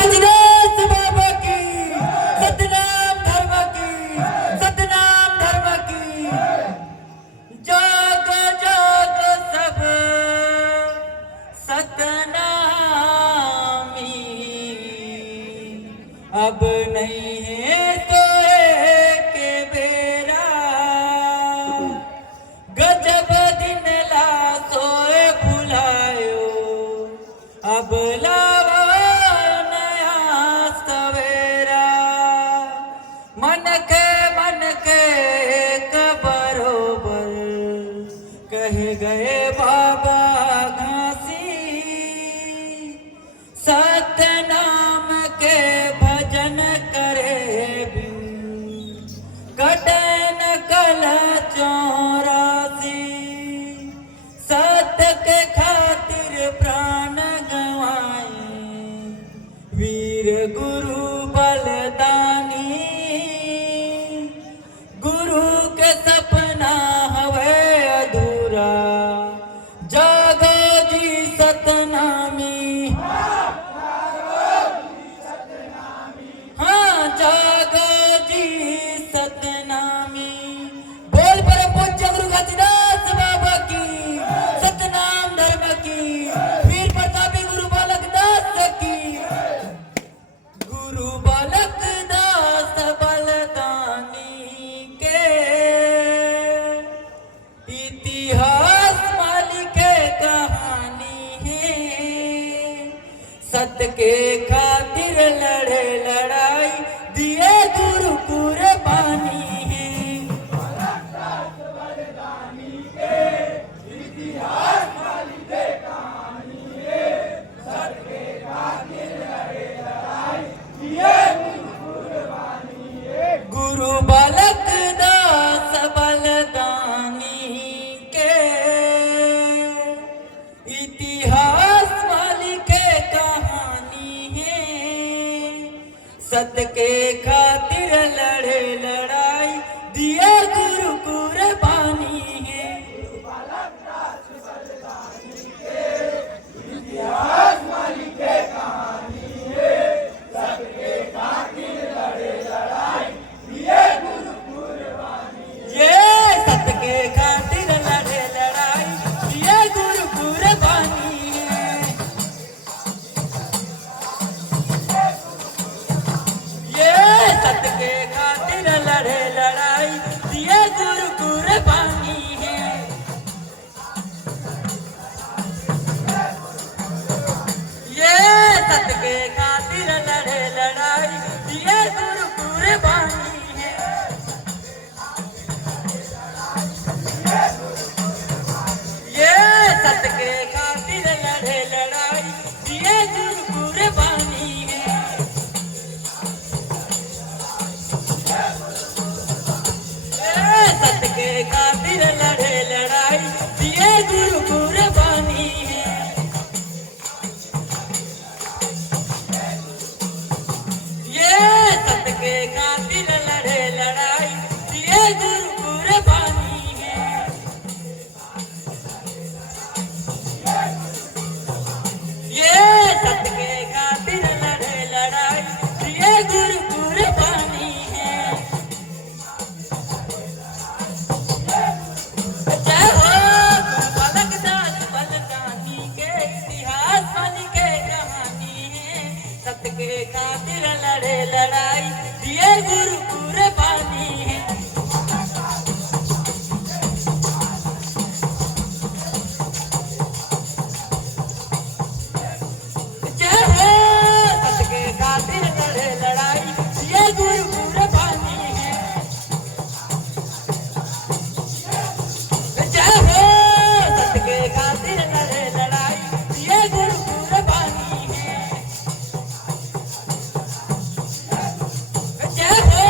गजराज बाबा की, सतनाम धर्म की, सतनाम धर्म की। जाग जाग सब सतनामी, अब नहीं है सोए के बेरा। गजब दिन ला सोए भुलायो, अब लावा नया सवेरा। मन के एक बरोबर कह गए बाबा घासी। सतनाम के भजन करे बिन कटे न कल 84। सत्य के खातिर प्राण गंवाए वीर गुरु बलदानी। गुरु के सपना हवे अधूरा, जागो जी सतनामी। हाँ जागो जी सतनामी। बोल परम पूज्य गुरु गजराज बाबा की, सतनाम धर्म की, वीर प्रतापी गुरु बालक दास की। गुरु बालक दास बलदानी के इतिहास मालिके कहानी है। सत्य के खातिर लड़े लड़ाई दिए गुरु कुर्बानी है। गुरु बालक दास बलदानी के इतिहास मालिके कहानी है। सत्य के खातिर लड़े लड़ाई दिए गुरु कुर्बानी है। ये सत्य के खातिर लड़े लड़ाई दिए गुरु कुर्बानी है। ये सत्य के खातिर लड़े लड़ाई दिए गुरु कुर्बानी है। ये सत्य के खातिर लड़े लड़ाई दिए गुरु कुर्बानी है। ये सत्य के खातिर लड़े लड़ाई दिए गुरु कुर्बानी है। ये सत्य के खातिर लड़े लड़ाई दिए गुरु कुर्बानी है। ये सत्य के खातिर लड़े लड़ाई दिए गुरु कुर्बानी है। ये सत्य के खातिर लड़े लड़ाई दिए गुरु कुर्बानी है। जय हो गुरु बालक दास बलदानी के इतिहास मालिके कहानी है। सत्य के खातिर लड़े लड़ाई दिए गुरु कुर्बानी है। जय हो सत्य के खातिर लड़े लड़ाई दिए गुरु कुर्बानी है। जय हो सत्य के खातिर लड़े लड़ाई दिए गुरु कुर्बानी है। जय हो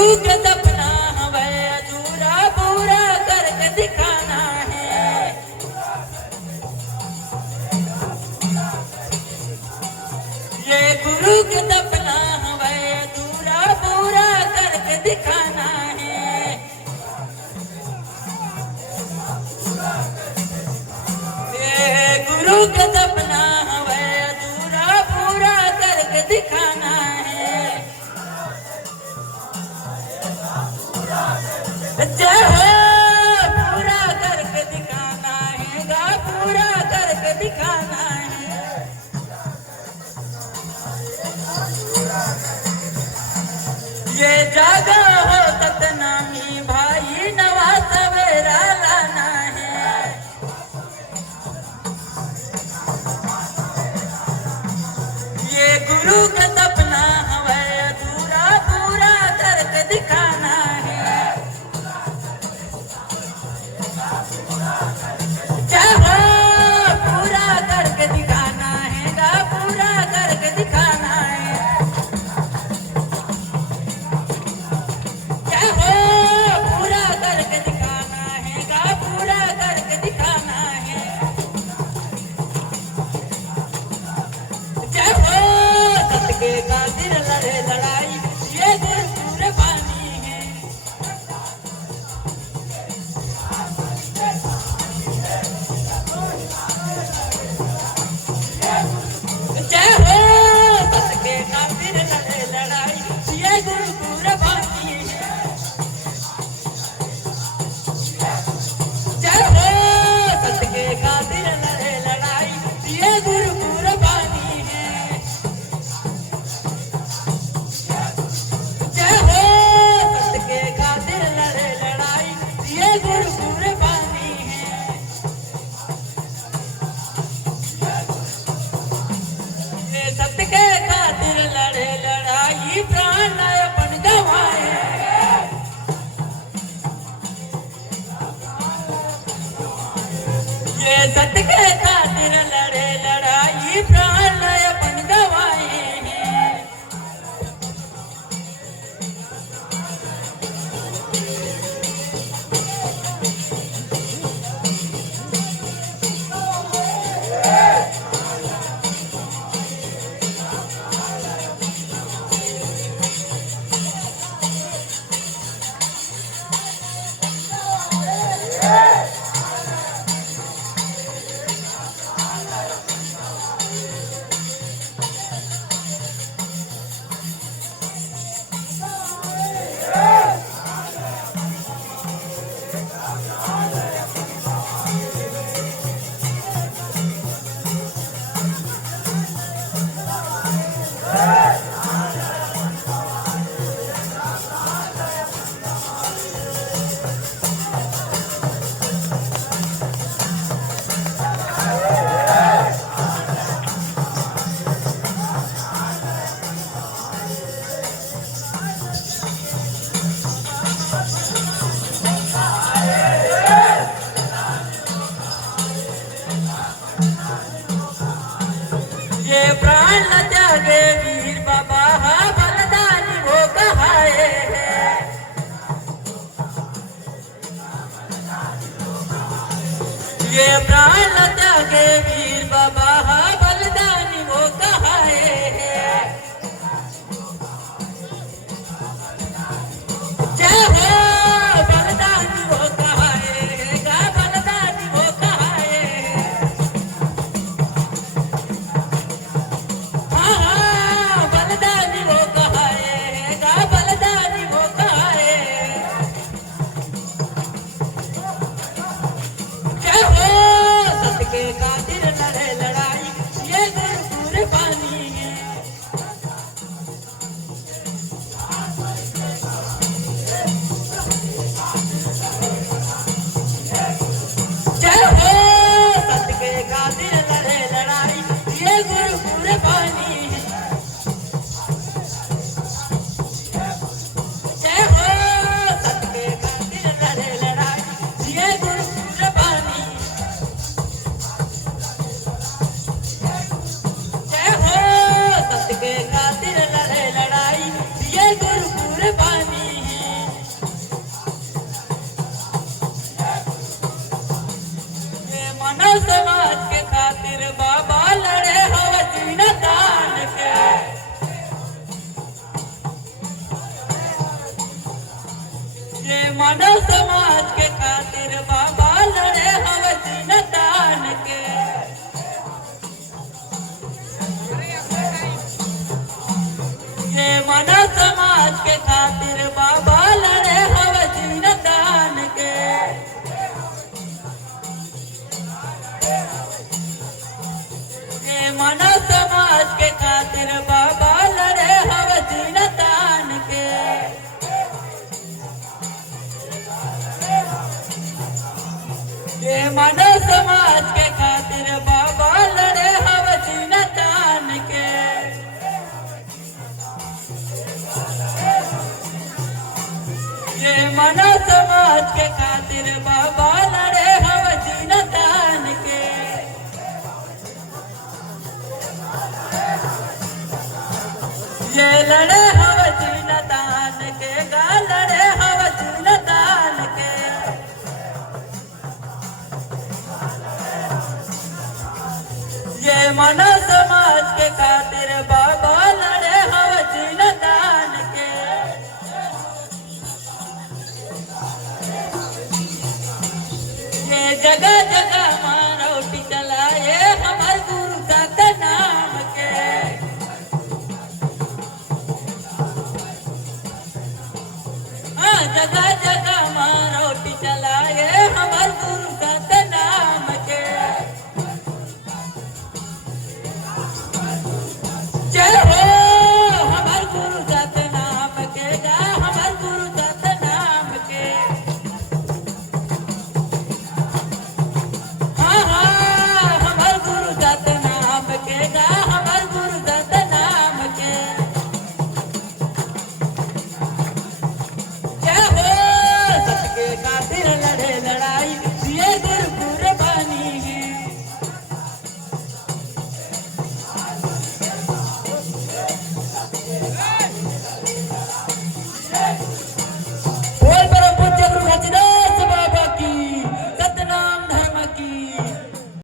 गुरु का सपना हमें अधूरा पूरा करके दिखाना है। ये गुरु का सपना हमें अधूरा पूरा करके दिखाना है। ये गुरु का सपना हमें अधूरा पूरा करके दिखाना है। जय हो पूरा करके दिखाना है गा, पूरा करके दिखाना है। ये जागा हो सतनामी भाई नवा सवेरा लाना है। ये गुरु का सपना हमें अधूरा पूरा करके दिखाना है। जय हो पूरा करके दिखाना है गा, पूरा करके दिखाना है। जय हो पूरा करके दिखाना है गा, पूरा करके दिखाना है। जय हो सतके खातिर लड़े लड़ाई ये गुरु पूरे पानी है। जय हो सतके खातिर लड़े लड़ाई ये गुरु पूरे पानी है। जय हो सतके खातिर लड़े लड़ाई ये गुरु पूरे पानी है। जय हो सतके खातिर लड़े लड़ाई ये गुरु पूरे पानी है। ये सतके खातिर लड़े लड़ाई प्राण अपन गवाए। ये सतके खातिर लड़े लड़ाई प्राण अपन गवाए हैं। मानव समाज के खातिर बाबा लड़े हवे सीना तान के। ये मानव समाज के खातिर बाबा लड़े हवे सीना तान के। ये मानव समाज के खातिर बाबा लड़े हवे सीना तान के। ये मानव समाज के खातिर बाबा लड़े हवे सीना तान के। ये मानव समाज के खातिर बाबा लड़े हवे सीना तान के। ये लड़े हवे सीना तान के, गा लड़े हवे सीना तान के। ये मानव समाज के खातिर